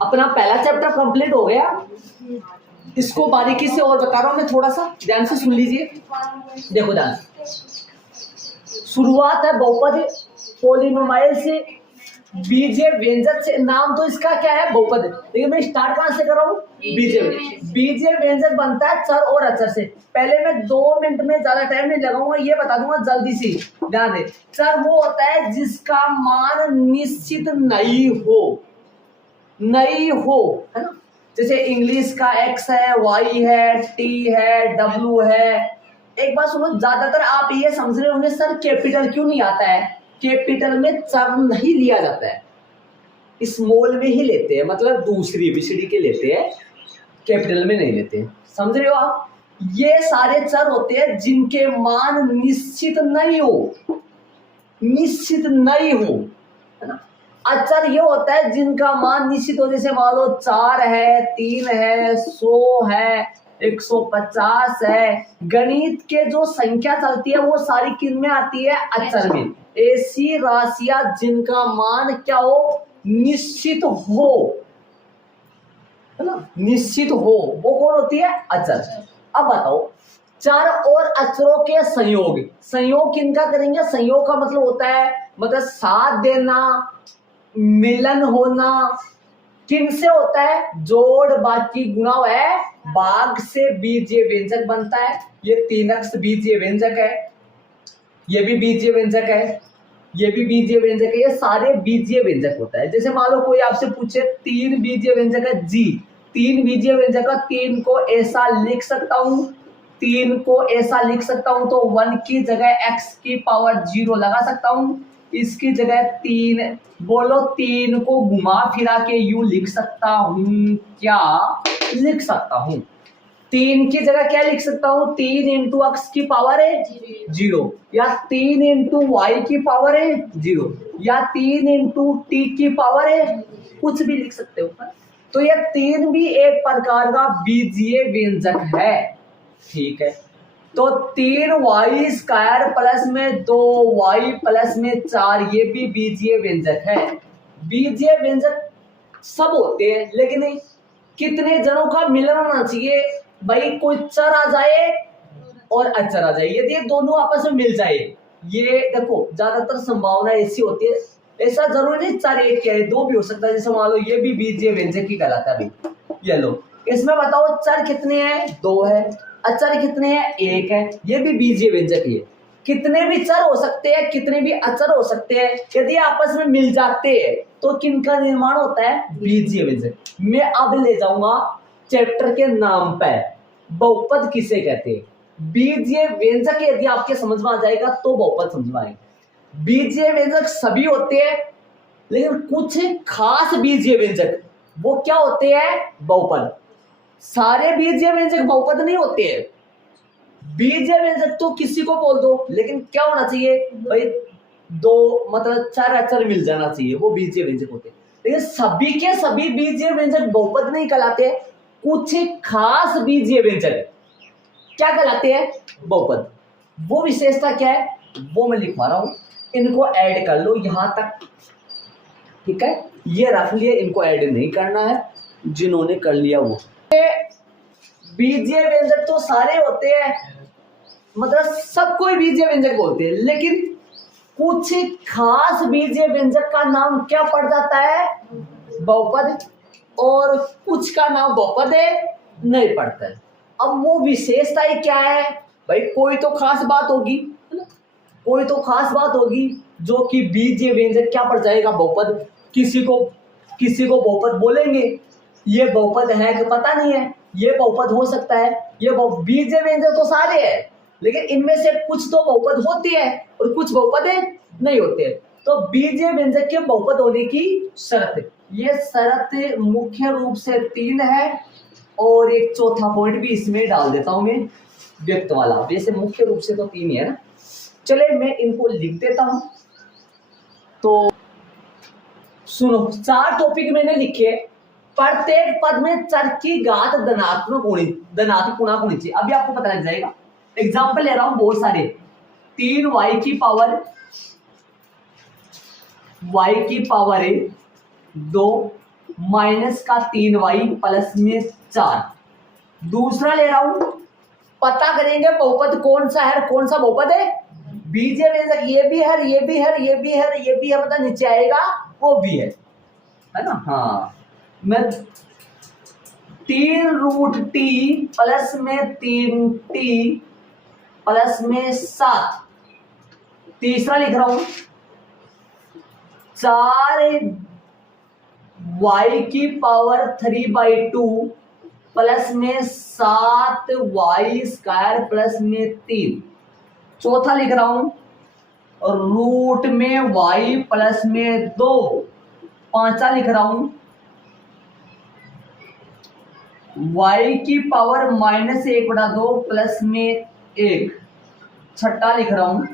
अपना पहला chapter complete हो गया। इसको बारीकी से और बता रहा हूं मैं, थोड़ा सा ध्यान से सुन लीजिए। देखो ध्यान, शुरुआत है बहुपद पोलिनोमाइल से, बीजीय व्यंजक से। नाम तो इसका क्या है, बहुपद, लेकिन मैं स्टार्ट कहां से कर रहा हूं, बीजीय व्यंजक बनता है चर और अचर से। पहले मैं 2 मिनट में ज्यादा टाइम नहीं लगाऊंगा, ये बता दूंगा जल्दी से, ध्यान दे। चर वो होता है जिसका मान निश्चित नहीं हो, है ना। जैसे इंग्लिश का x है, y है, t है, w है। एक बात सुनो, ज्यादातर आप ये समझ रहे होंगे सर कैपिटल क्यों नहीं आता है। कैपिटल में चर नहीं लिया जाता है, स्मॉल में ही लेते हैं, मतलब दूसरी एबीसीडी के लेते हैं, कैपिटल में नहीं लेते हैं। समझ रहे हो आप। ये सारे चर होते हैं जिनके मान निश्चित नहीं हो, है ना। अचर ये होता है जिनका मान निश्चित हो, जैसे मान लो 4 है, 3 है, 100 है, 150 है। गणित के जो संख्या चलती है वो सारी किन में आती है, अचर में। ऐसी राशियां जिनका मान क्या हो, निश्चित हो, है ना, निश्चित हो, वो कौन होती है, अचर। अब बताओ, चर और अचरों के संयोग किनका करेंगे। संयोग का मतलब होता है, मतलब साथ देना, मिलन होना। किनसे होता है, जोड़ बाकी गुणा है, भाग से बीजीय व्यंजक बनता है। ये 3 अक्ष बीजीय व्यंजक है, ये भी बीजीय व्यंजक है, ये भी बीजीय व्यंजक है, ये सारे बीजीय व्यंजक होता है। जैसे मान लो कोई आपसे पूछे 3 बीजीय व्यंजक है जी, 3 बीजीय व्यंजक का 3 को ऐसा लिख सकता हूं, 3 को ऐसा लिख सकता हूं, तो 1 की जगह x की पावर 0 लगा सकता हूं, इसकी जगह 3, बोलो 3 को घुमा फिरा के यू लिख सकता हूं, क्या लिख सकता हूं, 3 की जगह क्या लिख सकता हूं, 3 इंटू x की पावर है 0, या 3 इंटू y की पावर है 0, या 3 इंटू t की पावर है, कुछ भी लिख सकते हो। तो यह 3 भी एक प्रकार का बीजीय व्यंजक है, ठीक है। तो 3y² प्लस में 2y प्लस में 4, ये भी बीजीय व्यंजक है। बीजीय व्यंजक सब होते हैं, लेकिन कितने जनों का मिलन होना चाहिए भाई, कोई चर आ जाए और अचर आ जाए, यदि दोनों आपस में मिल जाए। ये देखो ज्यादातर संभावना ऐसी होती है, ऐसा जरूरी नहीं 4 एक क्या है, 2 भी हो सकता है। जैसे मान लो ये भी बीजीय व्यंजक ही कहलाता है। ये लो, इसमें बताओ चर कितने हैं, 2 है, अचर कितने हैं, 1 है, ये भी बीजीय व्यंजक ही है। कितने भी चर हो सकते हैं, कितने भी अचर हो सकते हैं, यदि आपस में मिल जाते हैं तो किनका निर्माण होता है, बीजीय व्यंजक। मैं अब ले जाऊंगा चैप्टर के नाम पर, बहुपद किसे कहते हैं। बीजीय व्यंजक यदि आपके समझ में आ जाएगा तो बहुपद समझ में आएगा। बीजीय व्यंजक सभी होते हैं, लेकिन कुछ खास बीजीय व्यंजक वो क्या होते हैं, बहुपद। सारे बीजीय व्यंजक बहुपद नहीं होते हैं। बीजीय व्यंजक तो किसी को बोल दो, लेकिन क्या होना चाहिए भाई, 2 मतलब 4 अचर मिल जाना चाहिए, वो बीजीय व्यंजक होते हैं। लेकिन सभी के सभी बीजीय व्यंजक बहुपद नहीं कहलाते, कुछ खास बीजीय व्यंजक क्या कहलाते हैं, बहुपद। वो विशेषता क्या है, वो मैं लिखवा रहा हूं, इनको ऐड कर लो यहां तक, ठीक है। ये रख लिए, इनको ऐड नहीं करना है, जिन्होंने कर लिया वो। बीजीय व्यंजक तो सारे होते हैं, मतलब सबको बीजीय व्यंजक बोलते हैं, लेकिन कुछ खास बीजीय व्यंजक का नाम क्या पड़ जाता है, बहुपद, और कुछ का नाम बहुपद नहीं पड़ता है। अब वो विशेषताएं क्या है भाई, कोई तो खास बात होगी, कोई तो खास बात होगी जो कि बीजीय व्यंजक क्या पड़ जाएगा, बहुपद। किसी को बहुपद बोलेंगे, ये बहुपद है कि पता नहीं है, ये बहुपद हो सकता है, ये बीजीय व्यंजक तो सारे हैं, लेकिन इनमें से कुछ तो बहुपद होती है और कुछ बहुपद नहीं होते हैं। तो बीजीय व्यंजक के बहुपद होने की शर्त, ये शर्त मुख्य रूप से 3 है, और एक चौथा पॉइंट भी इसमें डाल देता हूं मैं, व्यक्त वाला। वैसे मुख्य रूप से तो 3 ही है ना। चले मैं इनको लिख देता हूं। तो सुनो, 4 टॉपिक मैंने लिखे, प्रत्येक पद में चर की घात धनात्मक पूर्णांक होनी चाहिए। अभी आपको पता लग जाएगा। एग्जाम्पल ले रहा हूं बहुत सारे, 3y की पावर है 2, माइनस का 3y प्लस में 4। दूसरा ले रहा हूं, पता करेंगे बहुपद कौन सा है, कौन सा बहुपद है, बीजीय व्यंजक ये भी है, ये भी है, ये भी है, ये भी है, मतलब नीचे आएगा वो भी है ना। हाँ, मैं 3√t प्लस में 3t प्लस में 7। तीसरा लिख रहा हूं 4y की पावर 3/2 प्लस में 7y स्क्वायर प्लस में 3। चौथा लिख रहा हूं रूट में y प्लस में 2। पांचवा लिख रहा हूं y की पावर -1/2 प्लस में 1। छठा लिख रहा हूं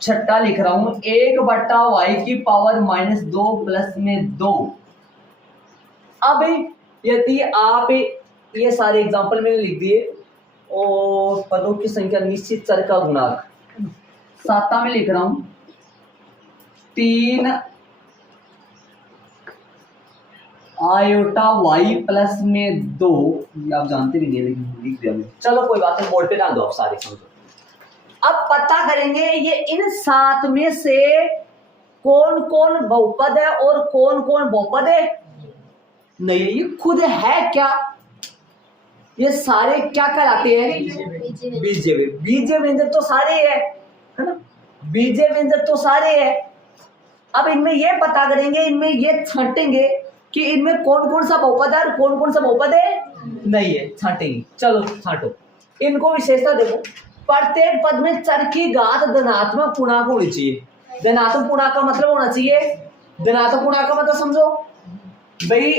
1/y की पावर -2 प्लस में 2। अब यदि आप ये सारे एग्जाम्पल मैंने लिख दिए और पदों की संख्या निश्चित चर का गुणांक, सातवां में लिख रहा हूं 3 आयोटा y प्लस में 2। ये आप जानते भी नहीं लेकिन लिख दिया मैंने, चलो कोई बात नहीं, बोर्ड पे डाल दो आप सारे समझो। अब पता करेंगे ये इन 7 में से कौन कौन बहुपद है और कौन कौन बहुपद है नहीं है। ये खुद है क्या, ये सारे क्या कहलाते हैं, बीजीय व्यंजक तो सारे है ना, बीजीय व्यंजक तो सारे है। अब इनमें ये पता करेंगे, इनमें ये छांटेंगे कि इनमें कौन कौन सा बहुपद है और कौन कौन सा बहुपद है नहीं है, छांटेंगे। चलो छांटो, इनको विशेषता देखो। प्रत्येक पद में चर की घात धनात्मक पूर्णांक होनी चाहिए। धनात्मक पूर्णांक का मतलब होना चाहिए, धनात्मक पूर्णांक का मतलब समझो भाई,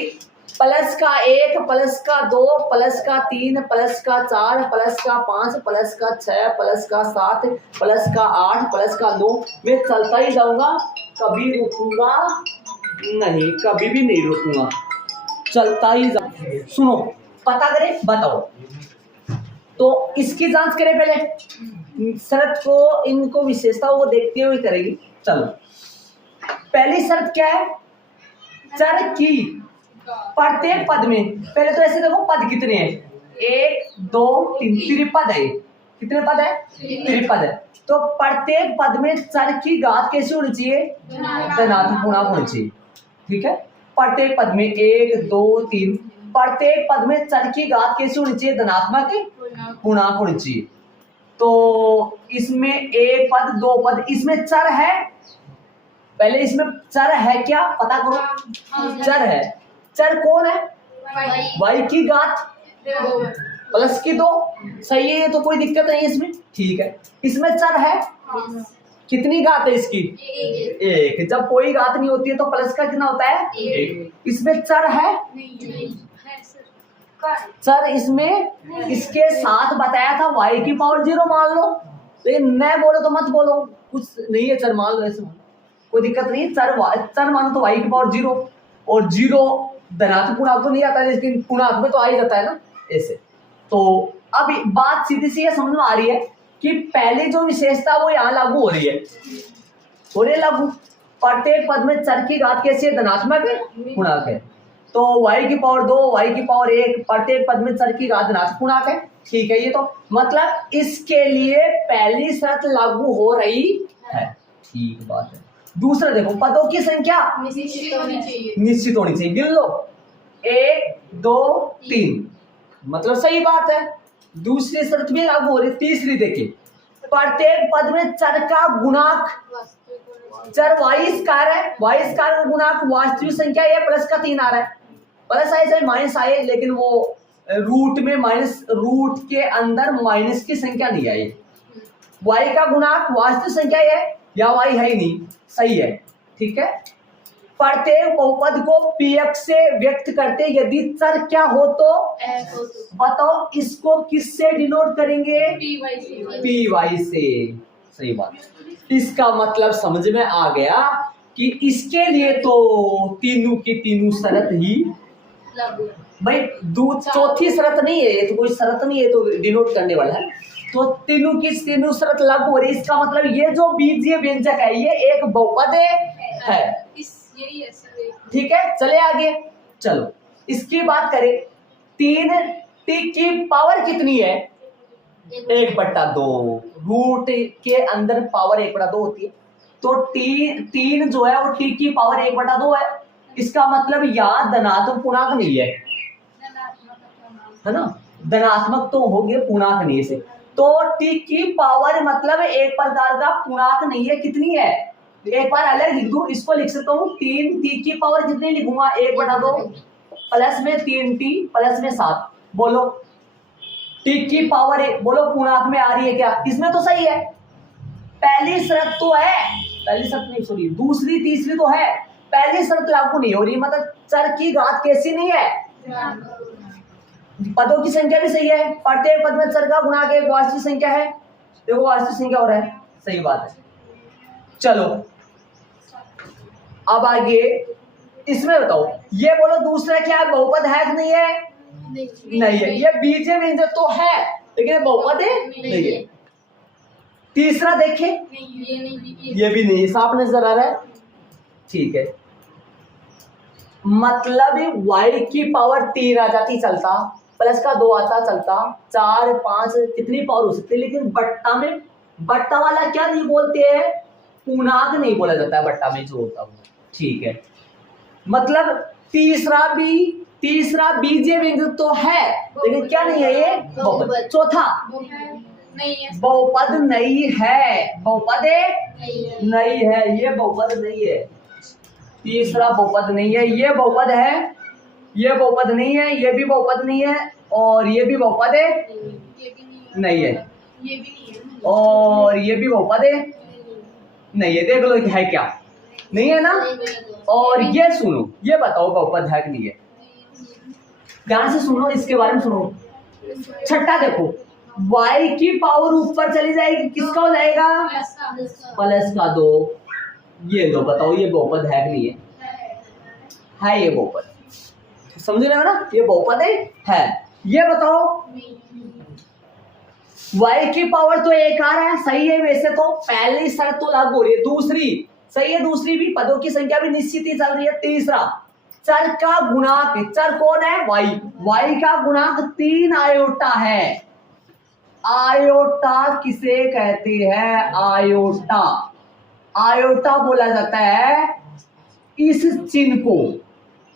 प्लस का 1 प्लस का 2 प्लस का 3 प्लस का 4 प्लस का 5 प्लस का 6 प्लस का 7 प्लस का 8 प्लस का 9। मैं चलता ही जाऊंगा, कभी रुकूंगा नहीं, कभी भी नहीं रुकूंगा, चलता ही जाऊंगा। सुनो, पता करें, बताओ। तो इसकी जांच करें पहले, शर्त को, इनको विशेषताओं को देखते हुए करेगी। चलो, पहली शर्त क्या है, चर की प्रत्येक पद में, पहले तो ऐसे देखो पद कितने हैं, 1 2 3, त्रिपद है। कितने पद है, त्रिपद है। तो प्रत्येक पद में चर की घात कैसी होनी चाहिए, धनात्मक पूर्णांक होनी चाहिए। ठीक है, प्रत्येक पद में 1 2 3, प्रत्येक पद में चर की घात कैसी होनी चाहिए, धनात्मक पूर्णांक होनी चाहिए। तो इसमें एक पद, दो पद, इसमें चर है, पहले इसमें चर है क्या पता करो। चर है, चर कौन है, y की घात प्लस की 2, सही है, ये तो कोई दिक्कत नहीं है इसमें। ठीक है, इसमें चर है, कितनी घात है इसकी, 1। जब कोई घात नहीं होती है तो प्लस का कितना होता है, 1। इसमें चर है, चर इसमें इसके साथ बताया था y की पावर 0 मान लो, लेकिन मैं बोलो तो मत बोलो, कुछ नहीं है, चर मान लो, ऐसे कोई दिक्कत नहीं है। चर मानो तो y की पावर 0, और 0 धनात्मक पूर्णांक तो नहीं आता, लेकिन पूर्णांक में तो आ ही जाता है ना, ऐसे। तो अब बात सीधी सी समझ में आ रही है कि पहले जो विशेषता वो यहाँ लागू हो रही है, हो रही है लागू। प्रत्येक पद में चर की घात कैसी है, धनात्मक पूर्णांक है। तो y की पावर 2 y की पावर 1, प्रत्येक पद में चर की घात धनात्मक पूर्णांक है। ठीक है, ये तो मतलब इसके लिए पहली शर्त लागू हो रही है। ठीक बात है। दूसरा देखो, पदों की संख्या निश्चित होनी चाहिए। गिन लो, 1 2 3, मतलब सही बात है। दूसरी शर्त भी लागू हो रही। तीसरी देखिए, प्रत्येक पद में चर का गुणांक, चर y स्क्वायर है, y स्क्वायर का गुणांक वास्तविक संख्या है, प्लस का 3 आ रहा है, प्लस आए चाहे माइनस आए, लेकिन वो रूट में माइनस, रूट के अंदर माइनस की संख्या नहीं आई। y का गुणांक वास्तविक संख्या है या y है ही नहीं, सही है। ठीक है, प्रत्येक बहुपद को px से व्यक्त करते यदि चर क्या हो तो बताओ, इसको किससे डिनोट करेंगे, py से। सही बात, इसका मतलब समझ में आ गया कि इसके लिए तो तीनों की तीनों शर्त ही भाई, चौथी शर्त नहीं है, ये तो कोई शर्त नहीं है, तो डिनोट करने वाला है। तो तीनों की तीनों शर्त लागू हो रही है। इसका मतलब ये जो बीजीय व्यंजक है ये एक बहुपद है है। यही है सर। ठीक है, चले आगे। चलो इसकी बात करें, 3t की पावर कितनी है? 1/2। रूट के अंदर पावर 1/2 होती है, तो तीन जो है वो t की पावर 1/2 है। इसका मतलब यहाँ धनात्मक पूर्णांक नहीं है ना, धनात्मक तो हो गए, पूर्णांक नहीं से, तो t की पावर मतलब एक प्रकार का पूर्णांक नहीं है। कितनी है? एक बार अलग लिख दूं, इसको लिख सकता हूँ 3t की पावर कितनी लिखूंगा? 1/2 प्लस में 3t प्लस में 7। बोलो t की पावर बोलो पूर्णांक में आ रही है क्या? इसमें तो सही है, पहली शर्त तो है, पहली शर्त नहीं सॉरी दूसरी तीसरी तो है, पहली शर्त लागू नहीं हो रही, मतलब चर की घात कैसी नहीं है? पदों की संख्या भी सही है, प्रत्येक पद में चर का गुणांक एक वास्तविक संख्या है। देखो वास्तविक संख्या हो रहा है, सही बात है। चलो अब आगे इसमें बताओ, ये बोलो दूसरा क्या है? बहुपद है कि नहीं है? नहीं है। ये बीजीय व्यंजक तो है लेकिन ये बहुपद है नहीं है। तीसरा देखें, ये भी नहीं, साफ नजर आ रहा है। ठीक है, मतलब y की पावर 3 आ जाती चलता, प्लस का 2 आता चलता, 4 5 कितनी पावर हो सकती है, लेकिन बट्टा में, बट्टा वाला क्या नहीं बोलते हैं? पूर्णांक नहीं बोला जाता है बट्टा में जो होता है। ठीक है, मतलब तीसरा बीजीय व्यंजक तो है लेकिन क्या नहीं है? ये बहुपद। चौथा बहुपद नहीं है, बहुपद नहीं है, ये बहुपद नहीं है। तीसरा बहुपद नहीं है, ये बहुपद है, ये बहुपद नहीं है, ये भी बहुपद नहीं है, और ये भी बहुपद नहीं है, और ये भी बहुपद नहीं है। देख लो है क्या? नहीं है ना। और ये सुनो, ये बताओ बहुपद है कि नहीं है? ध्यान से सुनो, इसके बारे में सुनो। छठा देखो, y की पावर ऊपर चली जाएगी, किसका हो जाएगा? प्लस का 2। ये लो बताओ, ये बहुपद है कि नहीं है? ये बहुपद, समझ रहे हो ना? ये बहुपद है। ये बताओ, y की पावर तो 1 आ रहा है, सही है। वैसे तो पहली शर्त तो लागू हो रही है, दूसरी सही है, दूसरी भी, पदों की संख्या भी निश्चित ही चल रही है। तीसरा चर का गुणांक, चर कौन है? y का गुणांक 3 आयोटा है। आयोटा किसे कहते हैं? आयोटा, आयोटा बोला जाता है इस चिन्ह को,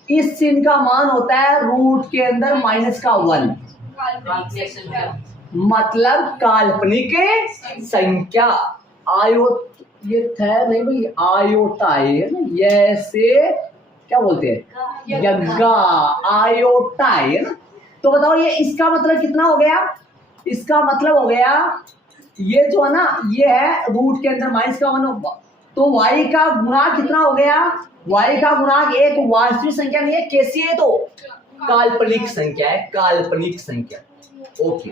इस चिन्ह का मान होता है रूट के अंदर -1, मतलब काल्पनिक संख्या। ये था नहीं भाई, आयोटा है ना, ये से क्या बोलते हैं? यज्ञा, आयोटा है ना। तो बताओ ये इसका मतलब कितना हो गया? इसका मतलब हो गया ये जो है ना, ये है रूट के अंदर -1, तो y का गुणांक कितना हो गया? y का गुणांक एक वास्तविक संख्या नहीं है, कैसी है? तो काल्पनिक संख्या है, काल्पनिक संख्या। ओके,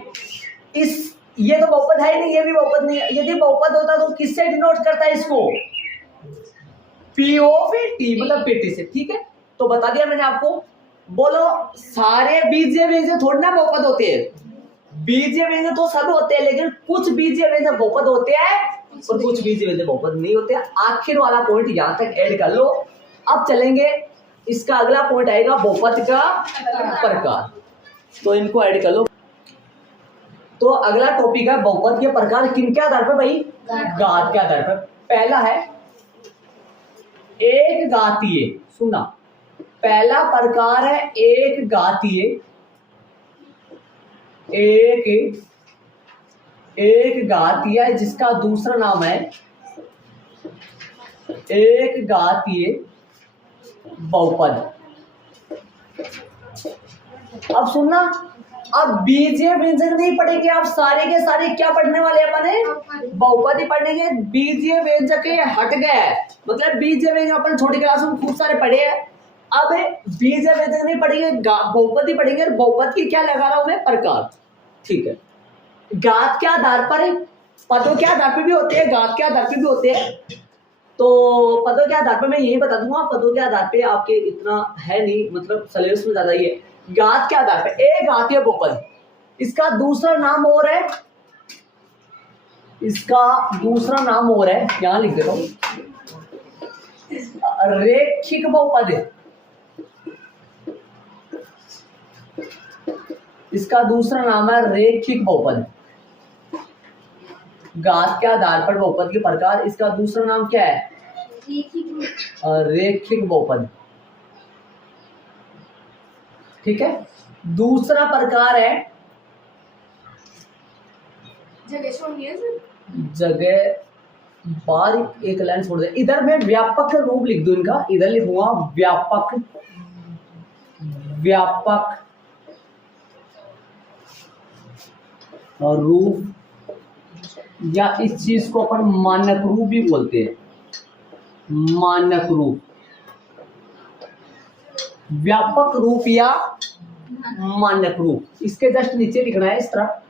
इस ये तो बहुपद है ही नहीं, ये भी बहुपद नहीं है। यदि बहुपद होता तो किससे डिनोट करता है इसको? P ऑफ T, मतलब पेटी से। ठीक है, तो बता दिया मैंने आपको। बोलो सारे बीजीय व्यंजक थोड़ी ना बहुपद होते हैं, बीजीय व्यंजक तो सब होते हैं, लेकिन कुछ बीजीय व्यंजक बहुपद होते हैं और कुछ बीजीय व्यंजक बहुपद नहीं होते। आखिर वाला पॉइंट यहां तक ऐड कर लो। अब चलेंगे, इसका अगला पॉइंट आएगा बहुपद का प्रकार, तो इनको ऐड कर लो। तो अगला टॉपिक है बहुपद के प्रकार, किन के आधार पर भाई? घात के आधार पर। पहला है एक घातीय, सुना, पहला प्रकार है एक घातीय, एक घातीय जिसका दूसरा नाम है एक घातीय बहुपद। अब सुनना, अब बीजीय व्यंजक नहीं पढ़ेंगे आप, सारे के सारे क्या पढ़ने वाले अपने? बहुपद ही पढ़ेंगे। बीजीय व्यंजक हट गए, मतलब बीजीय व्यंजक अपन छोटी क्लास में खूब सारे पढ़े हैं। अब बीजीय व्यंजक नहीं पढ़ेंगे, बहुपद ही पढ़ेंगे। बहुपद की क्या लगा रहा हूं मैं? प्रकार। ठीक है, घात के आधार पर, पदों के आधार पर भी होते हैं, घात के आधार पर भी होते हैं। तो पदों के आधार पर मैं यही बता दूंगा, पदों के आधार पे आपके इतना है नहीं, मतलब सिलेबस में ज्यादा ही है। घात के आधार पे एक घातीय बहुपद, इसका दूसरा नाम और है, इसका दूसरा नाम और है, यहां लिख देता हूं। रेखिक बहुपद है। इसका दूसरा नाम है रेखिक बहुपद। घात के आधार पर बहुपद के प्रकार, इसका दूसरा नाम क्या है? रेखिक बहुपद। ठीक है। दूसरा प्रकार है जगह बार एक लाइन छोड़ दे, इधर मैं व्यापक रूप लिख दूं इनका, इधर लिखूंगा व्यापक रूप, या इस चीज को अपन मानक रूप भी बोलते हैं, मानक रूप, व्यापक रूप या मानक रूप। इसके जस्ट नीचे लिखना है इस तरह।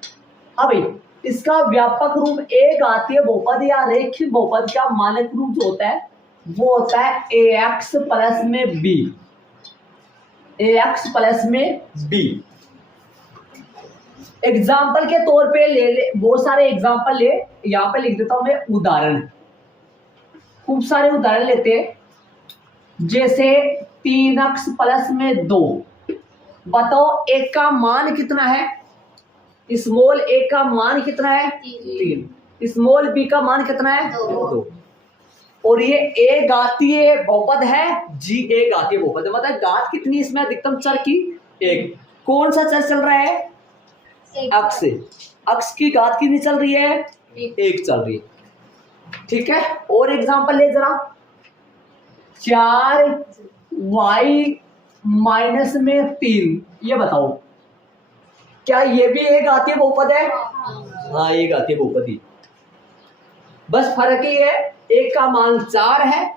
अब इसका व्यापक रूप एक घातीय बहुपद या रेखिक बहुपद का मानक रूप जो होता है वो होता है ax प्लस में b, ax प्लस में b। एग्जाम्पल के तौर पे ले बहुत सारे एग्जाम्पल ले, यहाँ पे लिख देता हूं मैं उदाहरण, खूब सारे उदाहरण लेते हैं। जैसे 3x प्लस में 2, बताओ एक का मान कितना है? स्मॉल ए का मान कितना है? 3। स्मॉल बी का मान कितना है? 2। और ये ए घातीय बहुपद है, जी ए घातीय बहुपद है। मतलब घात कितनी इसमें अधिकतम चर की? 1। कौन सा चर चल रहा है? अक्ष। अक्ष की घात कितनी चल रही है? 1 चल रही है। ठीक है। और एग्जांपल ले जरा, 4y माइनस में 3, ये बताओ क्या ये भी एक घातीय बहुपद है? हाँ, एक घातीय बहुपद ही। बस फर्क ये है, एक का मान 4 है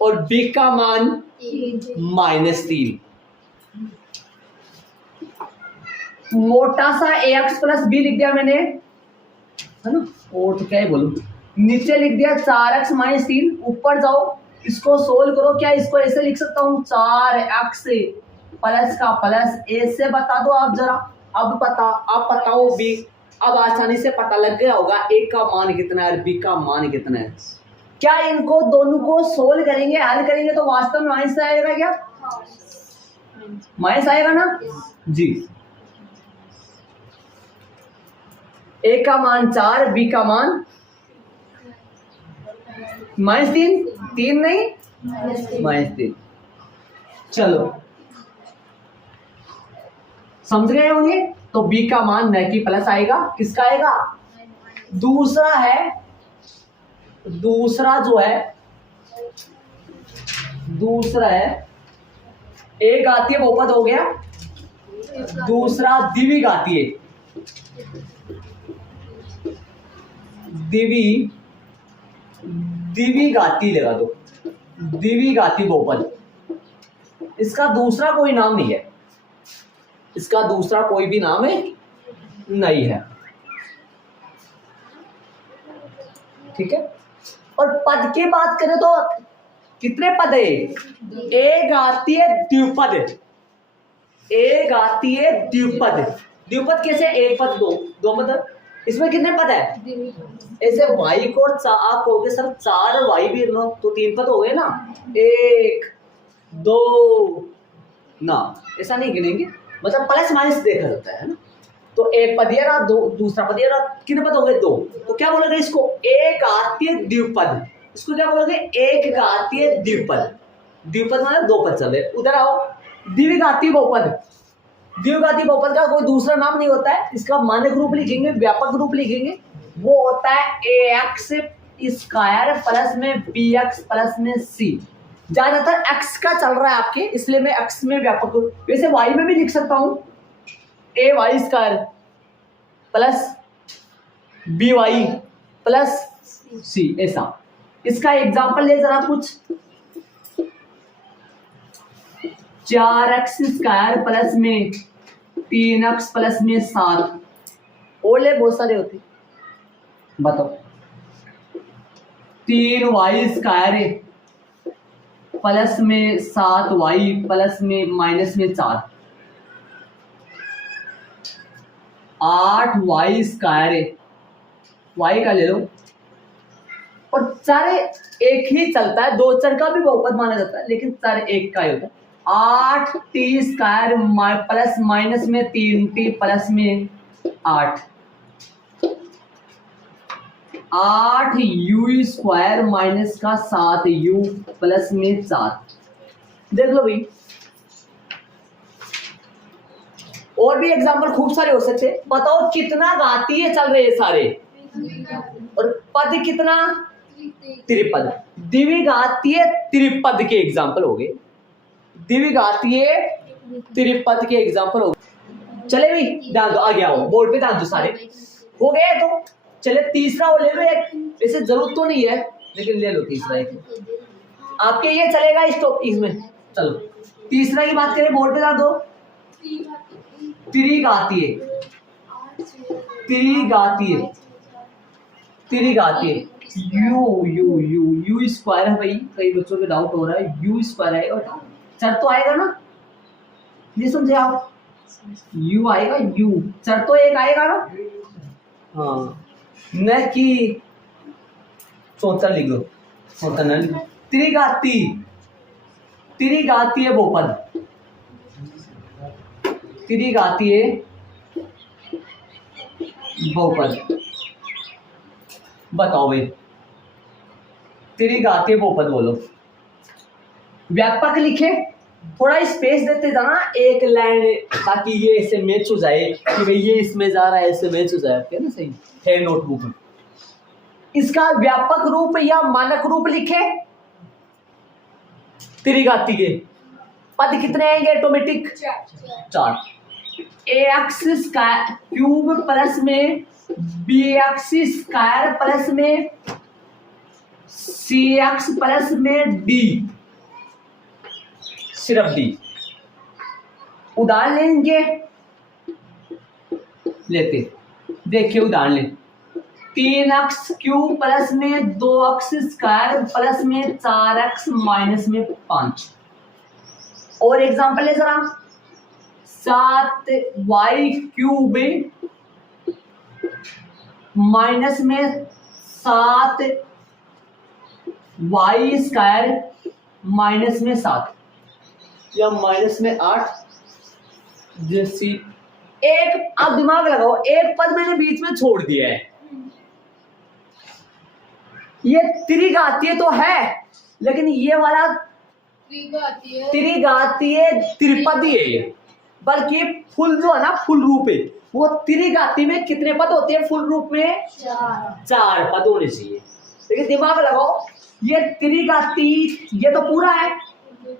और बी का मान -3। मोटा सा ax प्लस बी लिख दिया मैंने, है ना। और तो क्या ही बोलूं, नीचे लिख दिया 4x माइनस 3। ऊपर जाओ, इसको सोल्व करो। क्या इसको ऐसे लिख सकता हूँ? 4x प्लस का प्लस ए से बता दो आप जरा। अब बताओ बी। अब आसानी से पता लग गया होगा ए का मान कितना है और बी का मान कितना है। क्या इनको दोनों को सोल्व करेंगे, हल करेंगे तो वास्तव में माइनस आएगा? क्या माइनस आएगा ना जी। ए का मान 4, बी का मान -3, 3 नहीं -3। चलो समझ गए होंगे। तो b का मान न कि प्लस आएगा, किसका आएगा? दूसरा है एक घातीय बहुपद हो गया, दूसरा द्विघातीय द्विघाती लगा दो, द्विघाती बहुपद। इसका दूसरा कोई नाम नहीं है, इसका दूसरा कोई भी नाम नहीं है। ठीक है। और पद की बात करें तो कितने पद है? एक घातीय द्विपद। एक घातीय द्विपद। द्विपद कैसे? एक पद, दो पद। इसमें कितने पद है? ऐसे y को आप कहोगे सर 4y भी तो 3 पद हो गए ना। 1 2 ना, ऐसा नहीं गिनेंगे, मतलब प्लस माइनस देखा जाता है ना। तो एक पद या दूसरा पद या कितने पद हो गए? 2। तो क्या बोलोगे इसको? एक घातीय द्विपद। इसको क्या बोलोगे? एक घातीय द्विपद। द्विपद मतलब 2 पद चल रहे। उधर आओ, द्विघाती बहुपद। द्विघाती बहुपद का कोई दूसरा नाम नहीं होता है, इसका मानक रूप लिखेंगे, व्यापक रूप लिखेंगे, वो होता है ax स्क्वायर प्लस में bx प्लस में c। ज्यादातर x का चल रहा है आपके, इसलिए मैं x में व्यापक रूप, वैसे y में भी लिख सकता हूं ay square plus by plus c, ऐसा। इसका एग्जांपल ले जरा कुछ, 4x स्क्वायर प्लस में 3x प्लस में 7, ओले बहुत सारे होते। बताओ 3y स्क्वायर प्लस में 7y प्लस में माइनस में 4, 8y स्क्वायर, y का ले लो और चर एक ही चलता है, दो चर का भी बहुपद माना जाता है, लेकिन चर एक का ही होता है। 8t² प्लस माइनस में 3t प्लस में 8, 8u² माइनस का 7u प्लस में 4। देख लो भाई, और भी एग्जाम्पल खूब सारे हो सकते हैं। बताओ कितना घातीय चल रहे हैं सारे, और पद कितना, त्रिपद। द्विघातीय त्रिपद के एग्जाम्पल हो गए, द्विघातीय त्रिपद के एग्जाम्पल हो गए। चले भी ध्यान दो, आ गया हो बोर्ड पे ध्यान दो, सारे हो गए। तो चले तीसरा वो ले लो एक, वैसे जरूरत तो नहीं है लेकिन ले लो तीसरा एक, आपके ये चलेगा स्टॉप इसमें। चलो तीसरा की बात करें, बोर्ड पे ध्यान दो। त्रिघातीय, त्रिघातीय, त्रिघातीय यू स्क्वायर है भाई, कई बच्चों के डाउट हो रहा है, यू स्क्वायर है और चर तो आएगा ना, ये समझे आप, यू आएगा, यू चर तो एक आएगा ना, हाँ, न कि चौथा लिख दो, चौथा न लिखो। त्रिघाती, त्रिघातीय बहुपद, त्रिघातीय बहुपद। बताओ भाई, त्रिघातीय बहुपद बोलो। व्यापक लिखे, थोड़ा स्पेस देते जाना एक लाइन, ताकि ये इससे मैच हो जाए कि भाई ये इसमें जा रहा है, इससे मैच हो जाए, है ना, सही है नोटबुक में। इसका व्यापक रूप या मानक रूप लिखे त्रिघाती के। पद कितने आएंगे ऑटोमेटिक, 4। ax² प्लस में bx² प्लस में cx प्लस में d, सिर्फ d। उदाहरण लेंगे, लेते देखिए उदाहरण ले, 3x³ प्लस में 2x² प्लस में 4x माइनस में 5। और एग्जांपल है जरा, 7y³ माइनस में 7y² माइनस में 7 या माइनस में 8। जैसी एक, आप दिमाग लगाओ, एक पद मैंने बीच में छोड़ दिया है, ये त्रिघातीय तो है लेकिन ये वाला त्रिघातीय त्रिपदी है, बल्कि फुल जो है ना, फुल रूप है वो। त्रिघाती में कितने पद होते हैं फुल रूप में, 4 पद होने चाहिए। लेकिन दिमाग लगाओ, ये त्रिघाती, ये तो पूरा है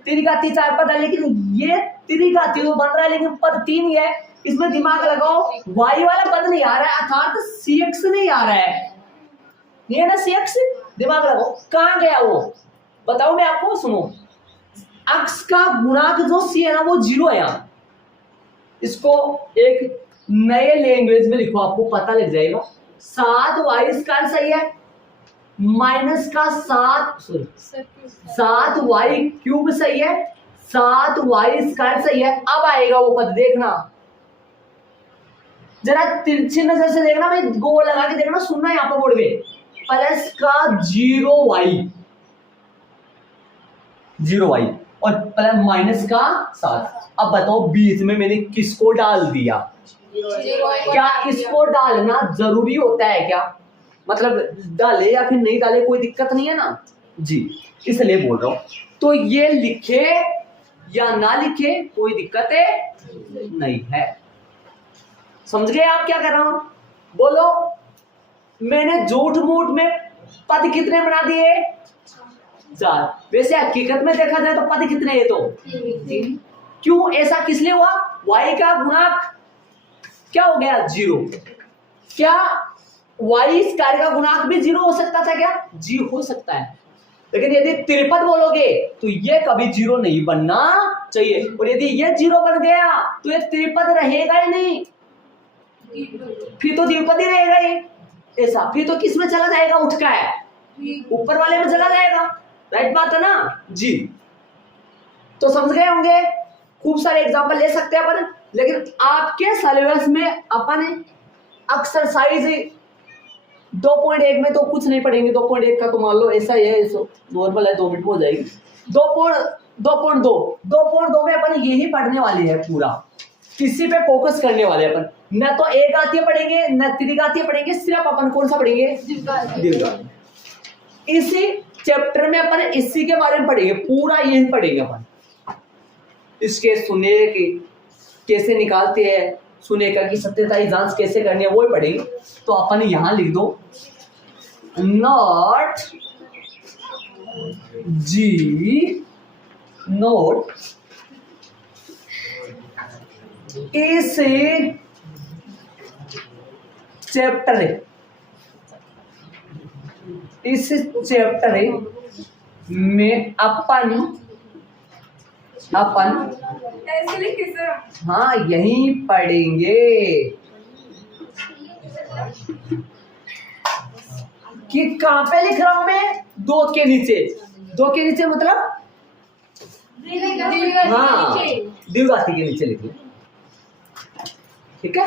त्रिघाती 4 पद है, लेकिन ये त्रिघाती तो बन रहा है लेकिन पद 3 ही है। इसमें दिमाग लगाओ, y वाला पद नहीं आ रहा है, अर्थात cx नहीं आ रहा है, ये ना cx। दिमाग लगाओ, कहां गया वो, बताओ मैं आपको, सुनो। x का गुणांक जो c है ना, वो 0 है यहाँ। इसको एक नए लैंग्वेज में लिखो, आपको पता लग जाएगा। 7y² सही है, माइनस का 7y³ सही है, 7y² सही है। अब आएगा वो पद, देखना जरा तिरछी नजर से देखना, मैं गोल लगा के देखना, सुनना यहाँ पर बोर्ड में, प्लस का 0y और प्लस माइनस का 7। अब बताओ बीच में मैंने किसको डाल दिया, क्या इसको डालना जरूरी होता है क्या, मतलब डाले या फिर नहीं डाले कोई दिक्कत नहीं है ना जी, इसलिए बोल रहा हूं। तो ये लिखे या ना लिखे कोई दिक्कत है नहीं है। समझ गए आप क्या कर रहा हूं, बोलो। मैंने झूठ मूठ में पद कितने बना दिए, 4। वैसे हकीकत में देखा जाए तो पद कितने हैं, तो 3। क्यों ऐसा किस लिए हुआ, y का गुणांक क्या हो गया, 0। क्या y² का गुणांक भी 0 हो सकता था क्या, जी हो सकता है, लेकिन यदि त्रिपद बोलोगे तो ये कभी 0 नहीं बनना चाहिए। और यदि ये 0 बन गया तो ये त्रिपद रहेगा ही नहीं, फिर तो द्विपद ही रहेगा ही। ऐसा फिर तो किस में चला जाएगा, उठ का है ऊपर वाले में चला जाएगा, राइट बात है ना जी। तो समझ गए होंगे, खूब सारे एग्जांपल ले सकते हैं अपन, लेकिन आपके सिलेबस में अपन एक्सरसाइज 2.1 में तो कुछ नहीं पढ़ेंगे, 2.1 का तो मान लो ऐसा ही है, ऐसा नॉर्मल है, 2 मिनट में हो जाएगी। 2.2 में अपन यही पढ़ने वाले हैं, पूरा किसी पे फोकस करने वाले अपन, न तो एक आती पढ़ेंगे न त्रिघातीय पढ़ेंगे, सिर्फ अपन कौन सा पढ़ेंगे, द्विघात। इसी चैप्टर में अपन इसी के बारे में पढ़ेंगे, पूरा यही पढ़ेंगे अपन। इसके सुनेक कैसे निकालते हैं, सुनेका की सत्यता की जांच कैसे करनी है, वो ही पढ़ेंगे। तो अपन यहां लिख दो नॉट जी नोट इस चैप्टर में अपन ऐसे लिखे सर। हाँ यही पढ़ेंगे कि कहां पे लिख रहा हूं मैं, 2 के नीचे। 2 के नीचे मतलब हाँ द्विघाती के नीचे लिख लो, ठीक है।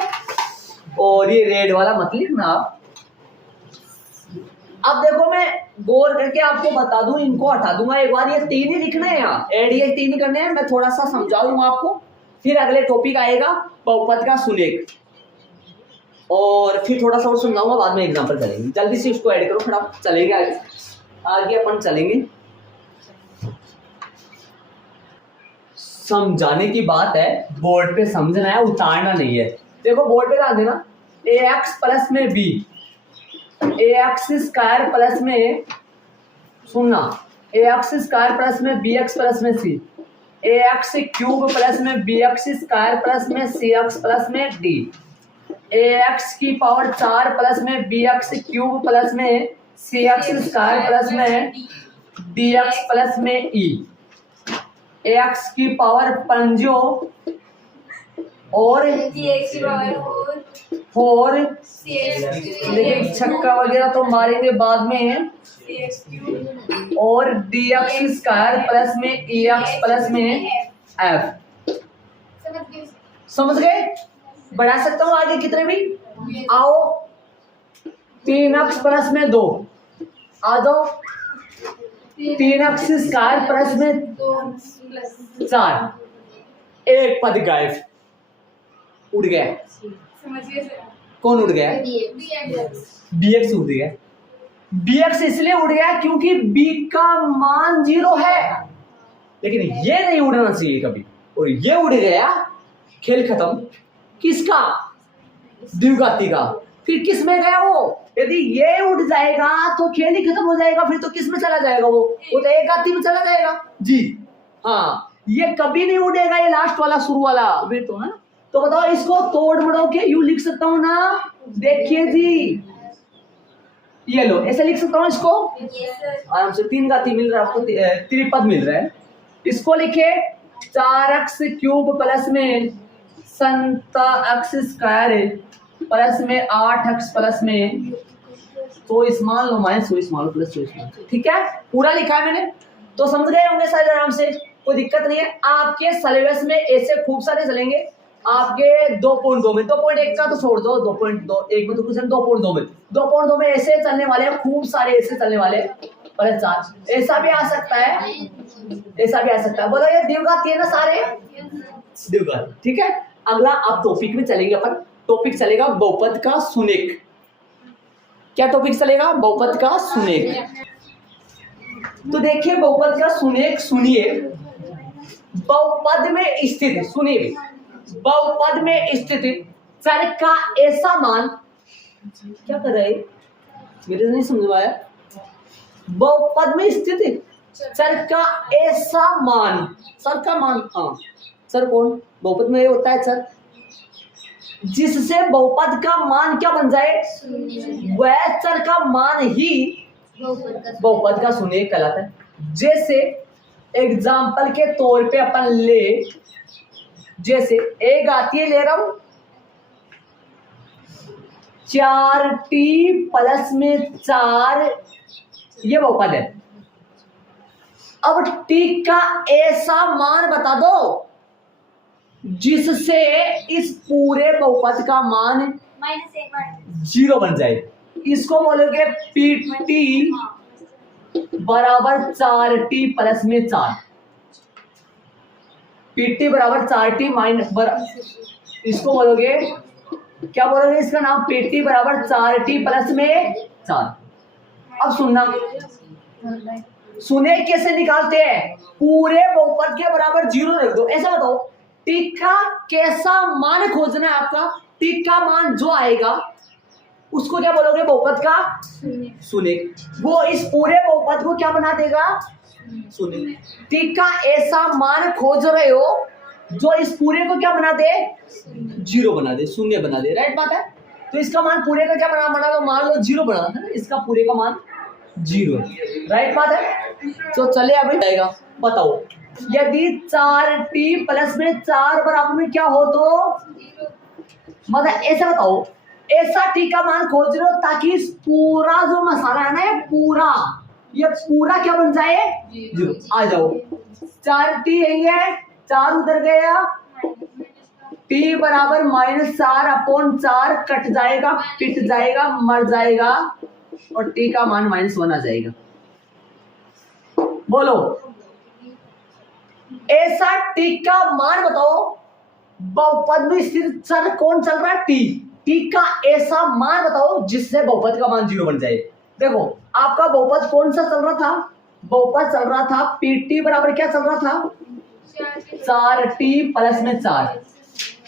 और ये रेड वाला मत लिखना आप। अब देखो मैं गौर करके आपको बता दूं, इनको हटा दूंगा एक बार, ये 3 ही लिखने हैं यहाँ, एड ये 3 ही करने हैं। मैं थोड़ा सा समझा दूंगा आपको, फिर अगले टॉपिक आएगा बहुपद का सुलेख, और फिर थोड़ा सा और समझाऊंगा, बाद में एग्जांपल करेंगे। जल्दी से इसको ऐड करो, फटाफट चलेंगे आगे अपन चलेंगे। समझाने की बात है, बोर्ड पे समझना है, उतारना नहीं है। देखो बोर्ड पे डाल देना ax प्लस में b, ax स्क्वायर प्लस में, सुनना, ax स्क्वायर प्लस में bx प्लस में c, ax क्यूब प्लस में bx स्क्वायर प्लस में cx प्लस में d, ax की पावर 4 प्लस में bx क्यूब प्लस में cx स्क्वायर प्लस में dx प्लस में e, ax की पावर 5 और 4, लेकिन छक्का वगैरह तो मारेंगे बाद में, और dx स्क्वायर प्लस में ex प्लस में f। समझ गए? बढ़ा सकता हूँ आगे कितने भी, आओ 3x प्लस में 2, आ जाओ 3x स्क्वायर प्लस में 4, एक पद गायब, उड़ गया। कौन उड़ गया? bx उड़ गया। bx इसलिए उड़ गया क्योंकि b का मान 0 है, लेकिन ये नहीं उड़ना चाहिए कभी, और ये उड़ गया, खेल खत्म। किसका? द्विघाती का। फिर किस में गया वो? यदि ये उड़ जाएगा तो खेल ही खत्म हो जाएगा, फिर तो किस में चला जाएगा वो तो एक घाती में चला जाएगा जी। हाँ ये कभी नहीं उड़ेगा, ये लास्ट वाला शुरू वाला वे तो है। तो बताओ इसको तोड़ मड़ो के यूं लिख सकता हूं ना, देखिए जी, ये लो ऐसे लिख सकता हूं इसको आराम से। 3 घाती मिल रहा है आपको, त्रिपद मिल रहा है। इसको लिखे 4x क्यूब प्लस में 7x स्क्वायर प्लस में 8x प्लस में 24 मान लो माइनस 24 मान लो प्लस 24 मान लो, ठीक है। पूरा लिखा है मैंने, तो समझ गए होंगे सारे आराम से, कोई दिक्कत नहीं है। आपके सिलेबस में ऐसे खूब सारे चलेंगे आपके 2.2 में, 2.1 का तो छोड़ दो, 2.1 में तो कुछ है, 2.2 में, 2.2 में ऐसे चलने वाले हैं, खूब सारे ऐसे चलने वाले हैं। प्लस 4 ऐसा भी आ सकता है, ऐसा भी आ सकता है। बोलो ये द्विघाती है ना सारे, द्विघाती, ठीक है। अगला आप टॉपिक में चलेंगे अपन, टॉपिक चलेगा बहुपद का सुनेक। क्या टॉपिक चलेगा? बहुपद का सुनेक। तो देखिए बहुपद का सुनेक सुनिए। बहुपद में स्थित, सुनिए, बहुपद में स्थित चर का ऐसा मान, क्या कर रहे, मेरे से नहीं समझ आया। बहुपद में स्थित चर का ऐसा मान, चर का मान, हाँ चर कौन? बहुपद में ये होता है चर जिससे बहुपद का मान क्या बन जाए, वह चर का मान ही बहुपद का सुनेक कहलाता है। जैसे एग्जाम्पल के तौर पे अपन ले, जैसे एक आती है, ले रहा हूं 4t प्लस में 4, ये बहुपद है। अब t का ऐसा मान बता दो जिससे इस पूरे बहुपद का मान -1 बन जाए। इसको बोलोगे पीटी बराबर 4t प्लस में 4। पीटी बराबर 4t माइनस इसको बोलोगे क्या बोलोगे, इसका नाम पीटी बराबर 4t प्लस में 4। अब सुनना, सुने कैसे निकालते हैं, पूरे बहुपद के बराबर 0 रख दो। ऐसा बताओ टी का कैसा मान खोजना है आपका, टी का मान जो आएगा उसको क्या बोलोगे, बहुपद का शून्य। वो इस पूरे बहुपद को क्या बना देगा, शून्य। टी का ऐसा मान खोज रहे हो जो इस पूरे को क्या बना दे, 0 बना दे, शून्य बना दे। राइट बात है। तो इसका मान पूरे का क्या बना दो, मान लो 0 बना है ना, इसका पूरे का मान 0। राइट बात है। तो चले अभी जाएगा, बताओ यदि 4t प्लस में 4 बराबर में क्या हो तो मतलब ऐसा बताओ, ऐसा टी का मान खोज रहे हो ताकि इस पूरा जो मसाला है ना ये पूरा क्या बन जाए, 0। आ जाओ 4t है, 4 उधर गया, t बराबर -4/4 कट जाएगा, पिट जाएगा, मर जाएगा और t का मान -1 आ जाएगा। बोलो ऐसा t का मान बताओ, बहुपद में स्थित चर कौन चल रहा है, t का ऐसा मान बताओ जिससे बहुपद का मान 0 बन जाए। देखो आपका बहुपद कौन सा चल रहा था, बहुपद चल रहा था pt बराबर क्या चल रहा था, 4t प्लस में 4।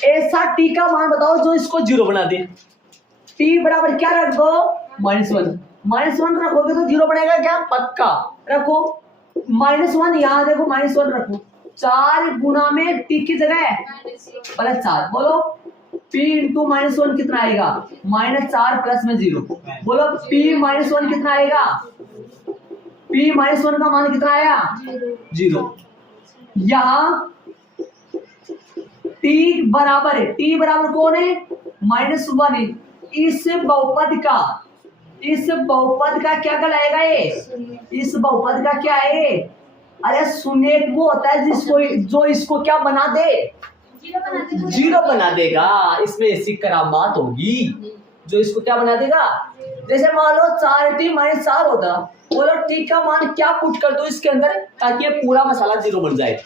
ऐसा t का मान बताओ जो इसको 0 बना दे। t बराबर क्या रख दो, -1। -1 रखोगे तो 0 बनेगा क्या, पक्का। रखो -1, यहाँ देखो -1 रखो, 4 गुना में t की जगह +4। बोलो p इंटू -1 कितना आएगा, -4 प्लस में 0। बोलो p -1 कितना आएगा, p -1 का मान कितना आया, 0। यहाँ t बराबर है, t बराबर कौन है, -1 है। इस बहुपद का क्या कहलाएगा, ये इस बहुपद का क्या है, अरे शून्य वो होता है जिसको जो इसको क्या बना दे, 0 बना देगा। इसमें ऐसी करामात होगी जो इसको क्या बना देगा। जैसे मान लो 4t - 4 होता, बोलो t का मान क्या पुट कर दो इसके अंदर ताकि ये पूरा मसाला 0 बन जाए।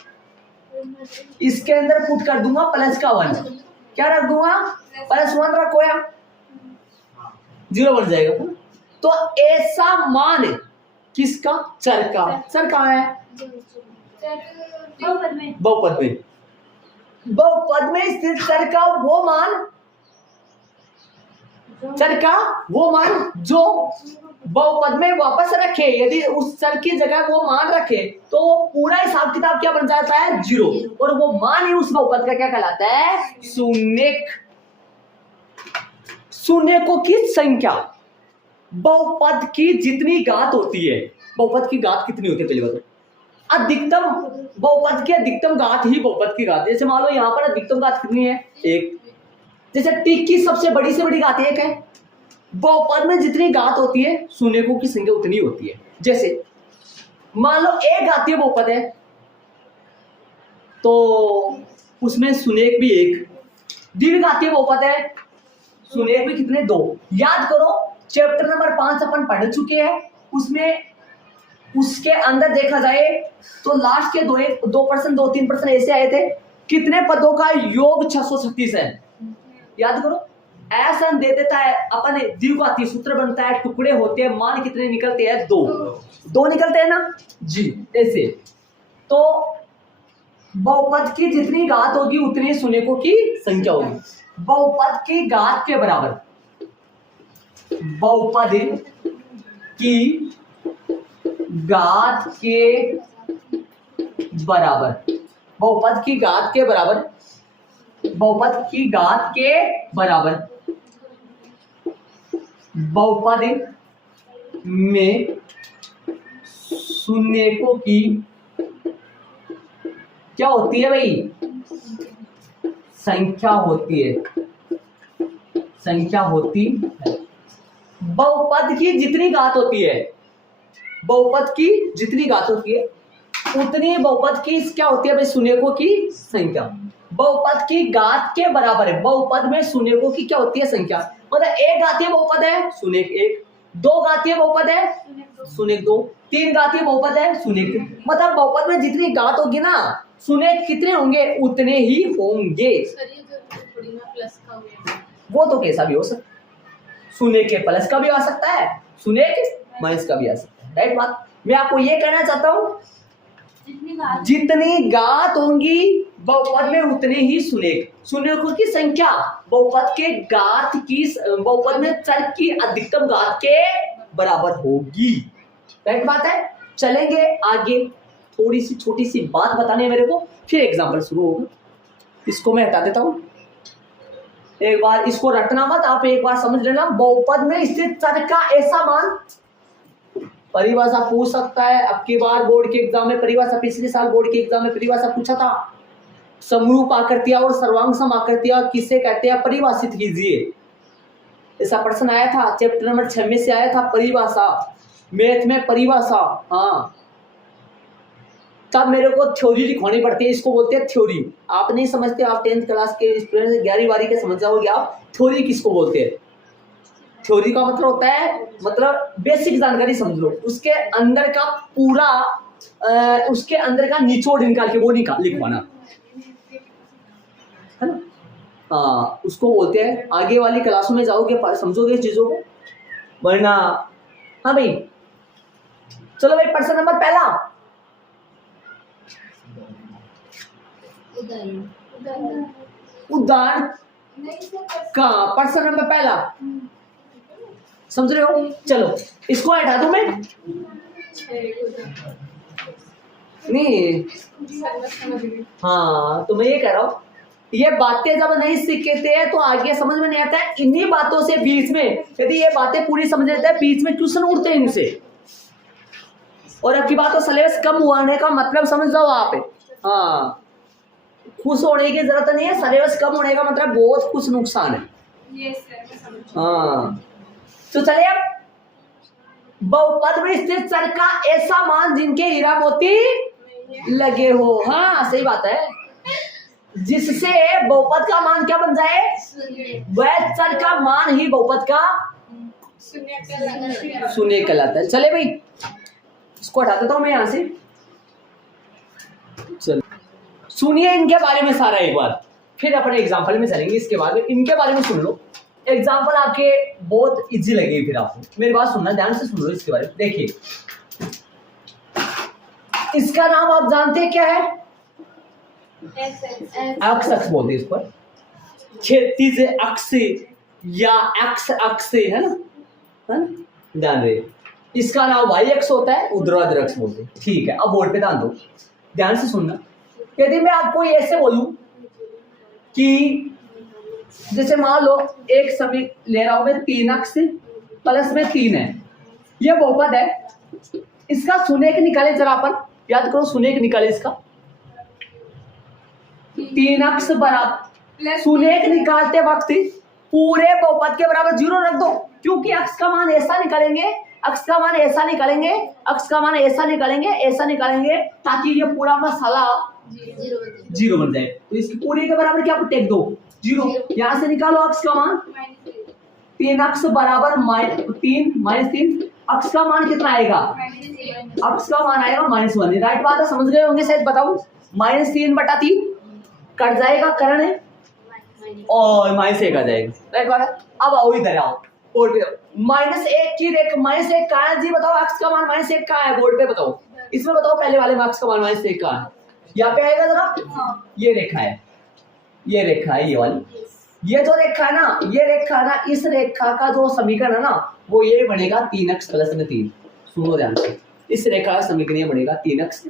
इसके अंदर पुट कर दूंगा +1, क्या रख दूंगा, +1 रखो या 0 बन जाएगा। तो ऐसा मान किसका, चर का। चर कहाँ है, बहुपद में। बहुपद में स्थित चर का वो मान, चर का वो मान जो बहुपद में वापस रखे, यदि उस चर की जगह वो मान रखे तो वो पूरा हिसाब किताब क्या बन जाता है, 0। और वो मान ही उस बहुपद का क्या कहलाता है, शून्यक। शून्यकों की संख्या, बहुपद की जितनी घात होती है, बहुपद की घात कितनी होती है पहले बताओ, अधिकतम बहुपद की अधिकतम घात ही बहुपद की घात। जैसे मान लो यहाँ पर अधिकतम घात कितनी है, 1। जैसे t की सबसे बड़ी से बड़ी घात 1 है। बहुपद में जितनी घात होती है शून्यकों की संख्या उतनी होती है। जैसे मान लो 1 घातीय बहुपद है तो उसमें शून्यक भी 1, द्विघातीय बहुपद है शून्यक भी कितने, 2। याद करो चैप्टर नंबर 5 अपन पढ़ चुके हैं, उसमें उसके अंदर देखा जाए तो लास्ट के 2% 2-3% ऐसे आए थे, कितने पदों का योग 636 है। याद करो ऐसा दे देता है अपन, द्विघातीय सूत्र बनता है, टुकड़े होते हैं, मान कितने निकलते हैं, 2 निकलते हैं ना जी। ऐसे तो बहुपद की जितनी घात होगी उतनी शून्यकों की संख्या होगी। बहुपद की घात के बराबर, बहुपद की घात के बराबर, बहुपद की घात के बराबर, बहुपद की घात के बराबर बहुपद में शून्यकों की क्या होती है भाई, संख्या होती है, संख्या होती है। बहुपद की जितनी घात होती है, बहुपद की जितनी घात होती है उतनी बहुपद की क्या होती है भाई, शून्यकों की संख्या। बहुपद की घात के बराबर है, बहुपद में शून्यकों की क्या होती है, संख्या। मतलब 1 घातीय बहुपद है, शून्यक 1, दो घातीय बहुपद है, शून्य दो, तीन घातीय बहुपद है, शून्य तीन। मतलब बहुपद में जितनी घात होगी ना, शून्य कितने होंगे उतने ही होंगे। वो तो कैसा भी हो सकता है, शून्य के प्लस का भी आ सकता है, शून्य के माइनस का भी आ सकता है। राइट बात। मैं आपको ये कहना चाहता हूँ जितनी घात होंगी बहुपद में उतने ही शून्यों की संख्या बहुपद के घात की बहुपद में चर की अधिकतम घात के बराबर होगी। राइट बात है। चलेंगे आगे, थोड़ी सी छोटी सी बात बताने मेरे को, फिर एग्जांपल शुरू होगा। इसको मैं हटा देता हूं, एक बार इसको रटना मत, आप एक बार समझ लेना। बहुपद में स्थित चर का ऐसा मान, परिभाषा पूछ सकता है। अब की बार बोर्ड के एग्जाम में परिभाषा, पिछले साल बोर्ड के एग्जाम में परिभाषा पूछा था। समरूप आकृतियां और सर्वांग सम आकृतियां किसे कहते हैं, परिभाषित कीजिए। ऐसा प्रश्न आया था, चैप्टर नंबर 6 में से आया था परिभाषा, मैथ में परिभाषा। हाँ, तब मेरे को थ्योरी लिखवानी पड़ती है, इसको बोलते हैं थ्योरी। आप नहीं समझते, आप 10th क्लास के स्टूडेंट 11वीं 12वीं के समझ जाओगे आप थ्योरी किसको बोलते हैं। थ्योरी का मतलब होता है, मतलब बेसिक जानकारी समझ लो, उसके अंदर का पूरा उसके अंदर का निचोड़ निकाल के वो लिखवाना है ना। हाँ, उसको बोलते हैं। आगे वाली क्लासों में जाओगे समझोगे चीजों को, वरना। हाँ भाई, चलो भाई, प्रश्न नंबर पहला, उदाहरण का प्रश्न नंबर पहला, समझ रहे हो। चलो इसको हटा दूं मैं, नहीं। हाँ, तो मैं ये कह रहा हूं, ये बातें जब नहीं सीखते हैं तो आगे समझ में नहीं आता है। इन्हीं बातों से बीच में यदि ये बातें पूरी समझ लेते हैं, बीच में ट्यूशन उड़ते हैं इनसे। और अब की बात तो सिलेबस कम होने का मतलब समझ जाओ आप। हाँ, खुश होने की जरूरत नहीं है, सिलेबस कम होने का मतलब बहुत कुछ नुकसान है। हाँ, तो चलिए, अब बहुपद में स्थित चर का ऐसा मान जिनके हीरा मोती लगे हो। हाँ, सही बात है, जिससे बहुपद का मान क्या बन जाए, वह चर का मान ही बहुपद का शून्य कहलाता है। चले भाई, इसको हटा देता हूं मैं यहां से। चल सुनिए इनके बारे में सारा एक बार, फिर अपने एग्जाम्पल में चलेंगे। इसके बाद इनके बारे में सुन लो, एग्जाम्पल आपके बहुत इजी लगेगी। फिर आपको मेरी बात सुनना, ध्यान से सुन लो इसके बारे में। देखिए, इसका नाम आप जानते हैं क्या है, अक्ष बोलते हैं इस पर, क्षैतिज अक्ष या एक्स अक्ष, है ना, ध्यान रहे। इसका नाम वाई अक्ष होता है, ऊर्ध्वाधर अक्ष बोलते हैं। ठीक है, अब बोर्ड पे ध्यान दो, ध्यान से सुनना। यदि मैं आपको ऐसे बोलूं कि जैसे मान लो एक समय ले रहा हूं मैं, 3 अक्ष प्लस में 3 है, ये बहुपद है। इसका शून्य निकाले जरा, अपन याद करो, शून्य निकाले इसका। 3 अक्ष बराबर शून्य निकालते वक्त पूरे बहुपद के बराबर 0 रख दो, क्योंकि अक्ष का मान ऐसा निकालेंगे, अक्ष का मान ऐसा निकालेंगे, अक्ष का मान ऐसा निकालेंगे, ऐसा निकालेंगे, ताकि ये पूरा मसाला 0 बन जाए। तो इसकी पूरी के बराबर क्या टेक दो, 0। यहां से निकालो अक्ष का मान, 3 अक्ष बराबर -3 -3, अक्ष का मान कितना आएगा, अक्ष का मान आएगा -1। राइट बात है, समझ गए होंगे शायद, बताओ। -3/3 कट जाएगा, करण है, और -1 आ जाएगा। राइट बात है। अब आओ इधर आओ, बोर्ड पे -1 की रेखा, -1 कहाँ है जी, बताओ। अक्ष का मान -1 कहाँ है, बोर्ड पे बताओ। इसमें बताओ, पहले वाले में अक्ष का मान -1 कहाँ है, यहाँ पे आएगा जरा। ये रेखा है, ये रेखा है, ये वाली, ये जो रेखा है ना, ये रेखा है ना, इस रेखा का जो समीकरण है ना, वो ये बनेगा 3 अक्ष प्लस में 3। सुनो ध्यान से, इस रेखा का समीकरण ये बनेगा 3 अक्ष,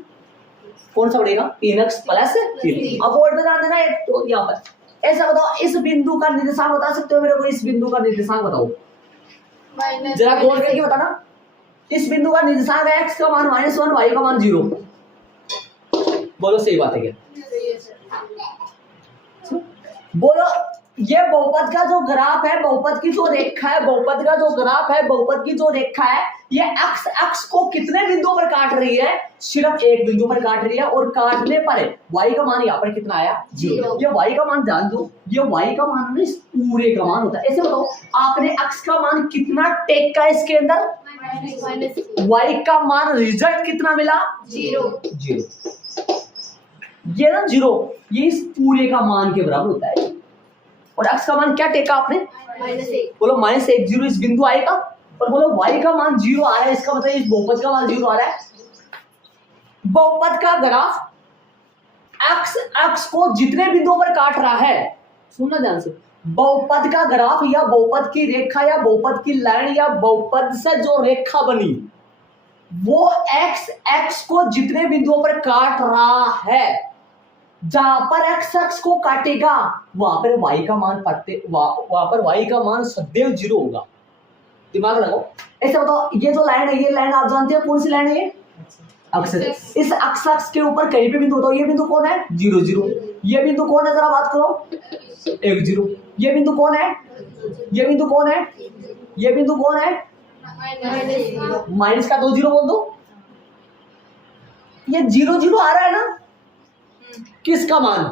कौन सा बनेगा, 3 अक्ष प्लस 3। अब बोर्ड पे ध्यान देना, एक तो यहाँ पर ऐसा बताओ, इस बिंदु का निर्देशांक बता सकते हो मेरे को, इस बिंदु का निर्देशांक बताओ जरा, गौर करके बताना। इस बिंदु का निर्देशांक है x का मान -1, y का मान 0। बोलो सही बात है क्या, बोलो। ये बहुपद का जो ग्राफ है, बहुपद की जो रेखा है, बहुपद का जो ग्राफ है, बहुपद की जो रेखा है, ये एक्स एक्स को कितने बिंदुओं पर काट रही है? सिर्फ एक बिंदु पर काट रही है, और काटने पर y का मान यहाँ पर कितना आया? 0। ये y का मान जान दो, ये y का मान इस पूरे का मान होता है। ऐसे बताओ, आपने x का मान कितना टेक का इसके अंदर? y का मान रिजल्ट कितना मिला? 0। ये ना 0, ये इस पूरे का मान के बराबर होता है। और x का मान क्या टेका आपने? -1। बोलो -1, 0 इस बिंदु आएगा, और बोलो y का मान 0 आया, इसका मतलब इस बहुपद का मान 0 आ रहा है। बहुपद का ग्राफ x को जितने बिंदुओं पर काट रहा है, सुनना ध्यान से, बहुपद का ग्राफ या बहुपद की रेखा या बहुपद की लाइन या बहुपद से जो रेखा बनी, वो x को जितने बिंदुओं पर काट रहा है, जहां पर x को काटेगा वहां पर y का मान वहां पर y का मान सदैव 0 होगा। दिमाग लगाओ। ऐसे बताओ, ये जो लाइन है, ये लाइन आप जानते हो कौन सी लाइन है? ये अक्ष। इस अक्ष के ऊपर कहीं पे बिंदु बताओ, ये बिंदु कौन है? 0 0। ये बिंदु कौन है? जरा बात करो। 1 0। ये बिंदु कौन है? ये बिंदु कौन है? ये बिंदु कौन है? माइनस का 2 0 बोल दो। ये 0 0 आ रहा है ना, किसका मान?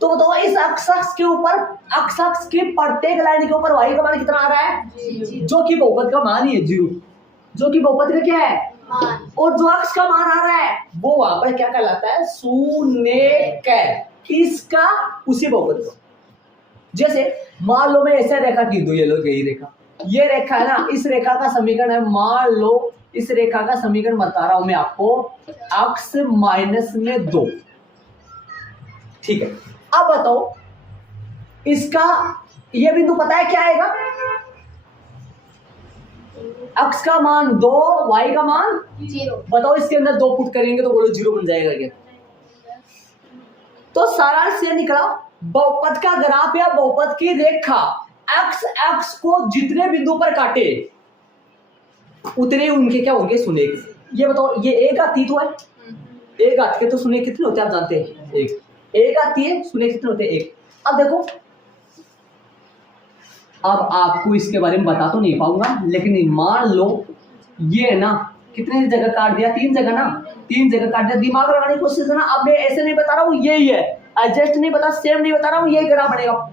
तो बताओ, इस अक्ष के ऊपर, अक्ष के प्रत्येक लाइन के ऊपर y का मान कितना आ रहा है? जो कि बहुपद का मान ही है 0, जो कि बहुपद का क्या है? मान। और जो अक्ष का मान आ रहा है वो वहां पर क्या कहलाता है? शून्यक। किसका? उसी बहुपद का। जैसे मान लो मैं ऐसे रेखा खींच दूं, ये लो यही रेखा, ये रेखा है ना, इस रेखा का समीकरण है, मान लो इस रेखा का समीकरण बता रहा हूं मैं आपको, x -2। ठीक है, अब बताओ इसका ये बिंदु पता है क्या आएगा? x का मान 2, y का मान 0। बताओ इसके अंदर 2 पुट करेंगे तो बोलो 0 बन जाएगा क्या? तो सारांश ये निकला, बहुपद का ग्राफ या बहुपद की रेखा x को जितने बिंदु पर काटे उतने उनके क्या होंगे? सुनेक। ये बताओ, ये एक आती तो है, एक आती है तो सुनेक कितने होते हैं आप जानते हैं? एक आती है, सुनेक कितने होते हैं? 1। अब देखो, अब आपको इसके बारे में बता तो नहीं पाऊंगा, लेकिन मान लो ये है ना, कितने जगह काट दिया? 3 जगह ना, 3 जगह काट दिया। दिमाग लगाने की कोशिश करना। अब मैं ऐसे नहीं बता रहा हूँ यही है, एडजस्ट नहीं बता, सेम नहीं बता रहा हूँ ये ग्राफ बनेगा,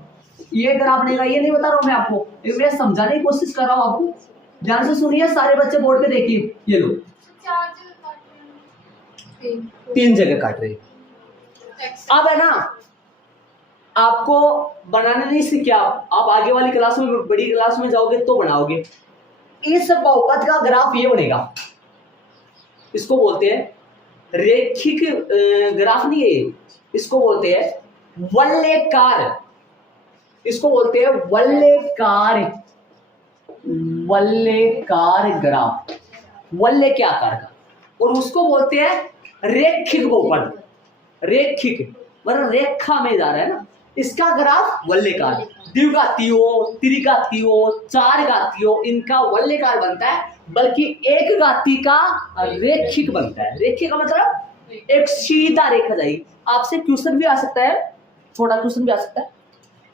ये ग्राफ बनेगा, ये नहीं बता रहा हूँ मैं आपको, मैं समझाने की कोशिश कर रहा हूँ आपको। ध्यान से सुनिए, सारे बच्चे बोर्ड पे देखिए, ये लो 3 जगह काट रहे। अब है ना, आपको बनाने नहीं सीखा, आप आगे वाली क्लास में, बड़ी क्लास में जाओगे तो बनाओगे। इस बहुपद का ग्राफ ये बनेगा, इसको बोलते हैं रेखिक ग्राफ, नहीं है, इसको बोलते हैं वलयकार, इसको बोलते हैं वलयकार, वलयकार ग्राफ, वलय के आकार का, और उसको बोलते हैं रेखिक बहुपद। रेखिक मतलब रेखा में जा रहा है ना, इसका ग्राफ वलयकार, द्विघाती हो, त्रिघाती हो, 4 घाती हो, इनका वलयकार बनता है, बल्कि एक घाती का रेखिक बनता है। रेखिक का मतलब एक सीधा रेखा जाएगी। आपसे क्वेश्चन भी आ सकता है, छोटा क्वेश्चन भी आ सकता है,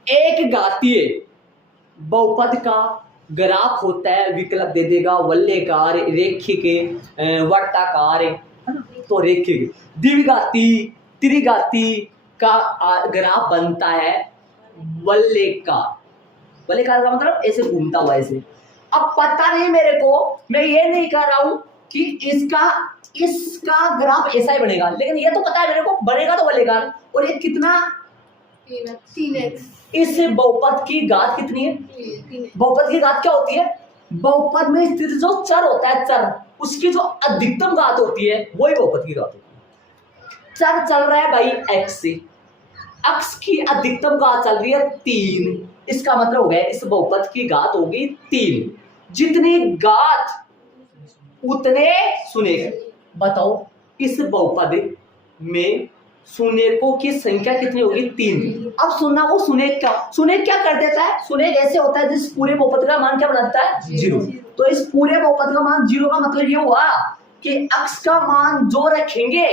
एक घातीय बहुपद का ग्राफ होता है, विकल्प दे देगा वलयकार, रेखिक, वर्ताकार, है ना, तो रेखिक। द्विघाती, त्रिघाती का ग्राफ बनता है वलयकार। वलयकार का मतलब ऐसे घूमता हुआ ऐसे। अब पता नहीं मेरे को, मैं ये नहीं कह रहा हूं कि इसका ग्राफ ऐसा ही बनेगा, लेकिन ये तो पता है मेरे को बनेगा तो वलयकार। और ये कितना? 3x। इस बहुपद की घात कितनी है? बहुपद की घात क्या होती है? बहुपद में स्थित जो चर होता है, चर, उसकी जो अधिकतम घात होती है वही बहुपद की घात होती है। चर चल रहा है भाई x से, x की अधिकतम घात चल रही है 3, इसका मतलब हो गया इस बहुपद की घात होगी 3। जितनी घात उतने सुनेक। बताओ इस बहुपद में सुनेकों की संख्या कितनी होगी? 3। अब सुनना, वो सुनेक क्या कर देता है? सुनेक ऐसे होता है जिस पूरे बहुपद का मान क्या बनाता है? 0। तो इस पूरे बहुपद का मान 0 का मतलब ये हुआ कि x का मान जो रखेंगे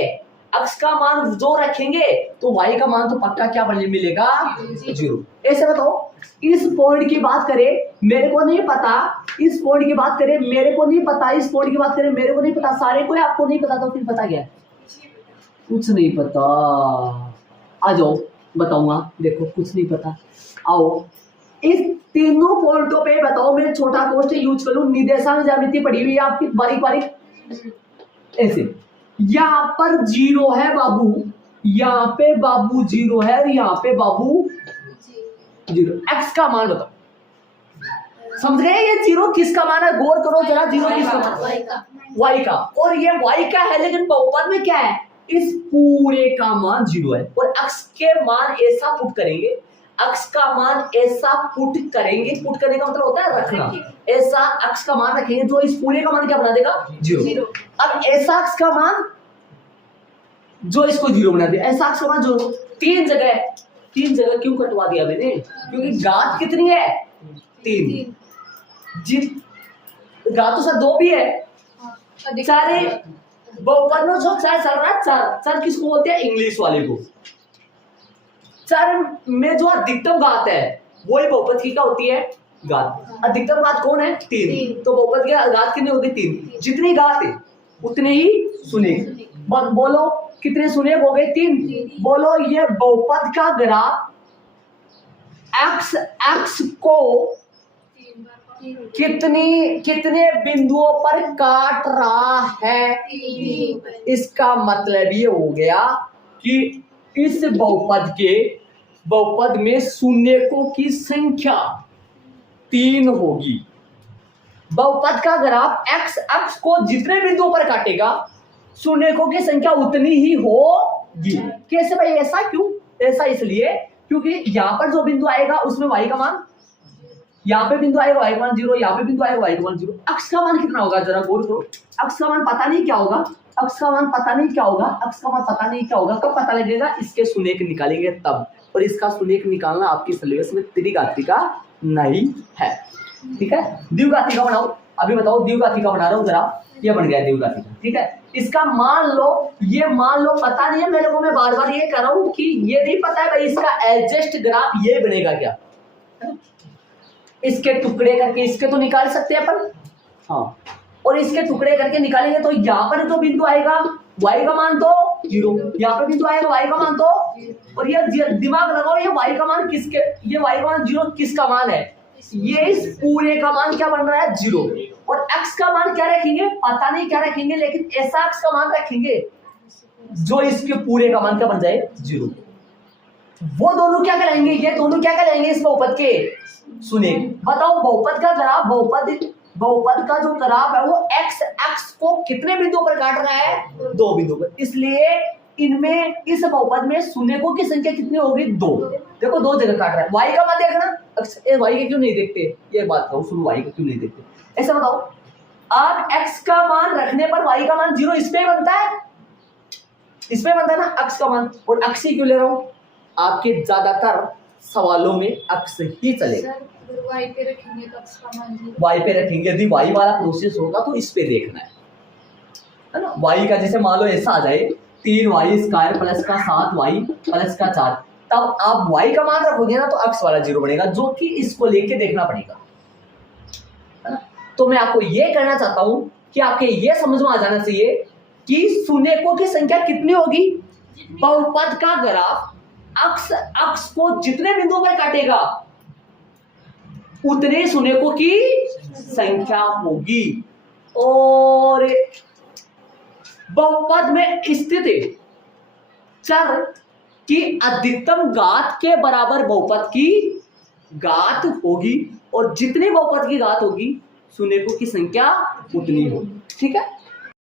x का मान जो रखेंगे तो y का मान तो पक्का क्या मिलेगा, 0। ऐसे बताओ, इस पॉइंट की बात करें मेरे को नहीं पता, इस पॉइंट की बात करें मेरे को नहीं पता, इस पॉइंट की बात करें मेरे को नहीं पता, सारे को आपको नहीं पता, तो फिर पता क्या है, कुछ नहीं पता। आ जाओ बताऊंगा, देखो कुछ नहीं पता। आओ इस तीनों पॉइंटों पे बताओ, मैं छोटा क्वेश्चन यूज करूं, निर्देशांक ज्यामिति पढ़ी हुई है आपकी बारीक बारीक। ऐसे यहाँ पर 0 है बाबू, यहाँ पे बाबू 0 है, यहाँ पे बाबू 0। x का मान बताओ, समझ गए ये 0 किसका मान है, गौर करो जरा, 0 किसका मान, y का। और ये y का है, लेकिन बहुपद में क्या है, इस पूरे का मान 0 है। और x के मान ऐसा पुट करेंगे, x का मान ऐसा पुट करेंगे, पुट करने का मतलब होता है रखना, ऐसा x का मान रखेंगे जो इस पूरे का मान क्या बना देगा, 0। अब ऐसा x का मान जो इसको 0 बना दे, ऐसा x का मान जो तीन जगह क्यों कटवा दिया मैंने, क्योंकि घात कितनी है, 3। घात तो सर 2 भी है, सारे बहुपद में जो चार चल रहा है, चार किसको बोलते हैं, इंग्लिश वाले को। चार में जो अधिकतम घात है वही बहुपद की क्या होती है, घात। अधिकतम घात कौन है, 3। तो बहुपद की घात कितनी होगी, 3। जितनी घात है उतने ही सुनेग। बोलो कितने सुनेग हो गए, 3। बोलो ये बहुपद का ग्राफ x को कितने बिंदुओं पर काट रहा है, इसका मतलब ये हो गया कि इस बहुपद में शून्यकों की संख्या 3 होगी। बहुपद का ग्राफ x को जितने बिंदुओं पर काटेगा शून्यकों की संख्या उतनी ही होगी। कैसे भाई, ऐसा क्यों, ऐसा इसलिए क्योंकि यहाँ पर जो बिंदु आएगा उसमें y का मान, यहाँ पे बिंदु आएगा y का मान 0, यहाँ पे बिंदु आएगा y का मान 0। x का मान कितना होगा जरा गौर करो, x का मान पता नहीं क्या होगा, x का मान पता नहीं क्या होगा, x का मान पता नहीं क्या होगा। कब पता लगेगा, इसके शून्यक निकालेंगे तब। और इसका शून्यक निकालना आपकी सिलेबस में त्रिघाती का नहीं है, ठीक है। द्विघाती का बनाओ, अभी बताओ द्विघाती का बना रहा हूँ जरा, ये बन गया द्विघाती का, ठीक है। इसका मान लो, ये मान लो पता नहीं है मेरे को, मैं बार बार ये कह रहा हूँ कि ये नहीं पता है भाई इसका एडजस्ट ग्राफ ये बनेगा क्या, इसके टुकड़े करके इसके तो निकाल सकते हैं अपन, हाँ, और इसके टुकड़े करके निकालेंगे तो यहाँ पर जो बिंदु आएगा y का मान तो 0, यहाँ पे बिंदु आएगा y का मान तो, और ये दिमाग लगाओ ये y का मान किसके, ये y का मान 0 किसका मान है, ये इस पूरे का मान क्या बन रहा है, 0। और x का मान क्या रखेंगे, पता नहीं क्या रखेंगे, लेकिन ऐसा x का मान रखेंगे जो इसके पूरे का मान क्या बन जाए, 0। वो दोनों क्या कहलाएंगे, ये दोनों क्या कहलाएंगे, इस बहुपद के सुने। बताओ बहुपद का ग्राफ, बहुपद का जो ग्राफ है वो x को कितने बिंदुओं पर काट रहा है, 2 बिंदुओं पर। इसलिए इनमें इस बहुपद में शून्यकों की संख्या कितनी होगी, 2। देखो 2 जगह काट रहा है। y का मान देखना, y के क्यों नहीं देखते, ये बात कहो, सुनो y का क्यों नहीं देखते, ऐसा बताओ। आप x का मान रखने पर y का मान 0 इसमें बनता है, इसमें बनता है ना x का मान। और x ही क्यों ले रहा हूं, आपके ज्यादातर सवालों में x ही चलेगा। y पे रखेंगे तो x का मान 0, y पे रखेंगे, यदि y वाला प्रोसेस होगा तो इस पे देखना है ना। y का जैसे मान लो ऐसा आ जाए 3y² प्लस का 7y प्लस का 4, तब आप y का मान रखोगे ना तो x वाला 0 बनेगा, जो कि इसको लेके देखना पड़ेगा, है ना। तो मैं आपको ये कहना चाहता हूं कि आपके ये समझ में आ जाना चाहिए कि शून्यकों की संख्या कितनी होगी, बहुपद का ग्राफ x को जितने बिंदुओं पर काटेगा उतने शून्यकों की संख्या होगी। और बहुपद में स्थित चर की अधिकतम घात के बराबर बहुपद की घात होगी, और जितनी बहुपद की घात होगी शून्यकों की संख्या उतनी होगी, ठीक है।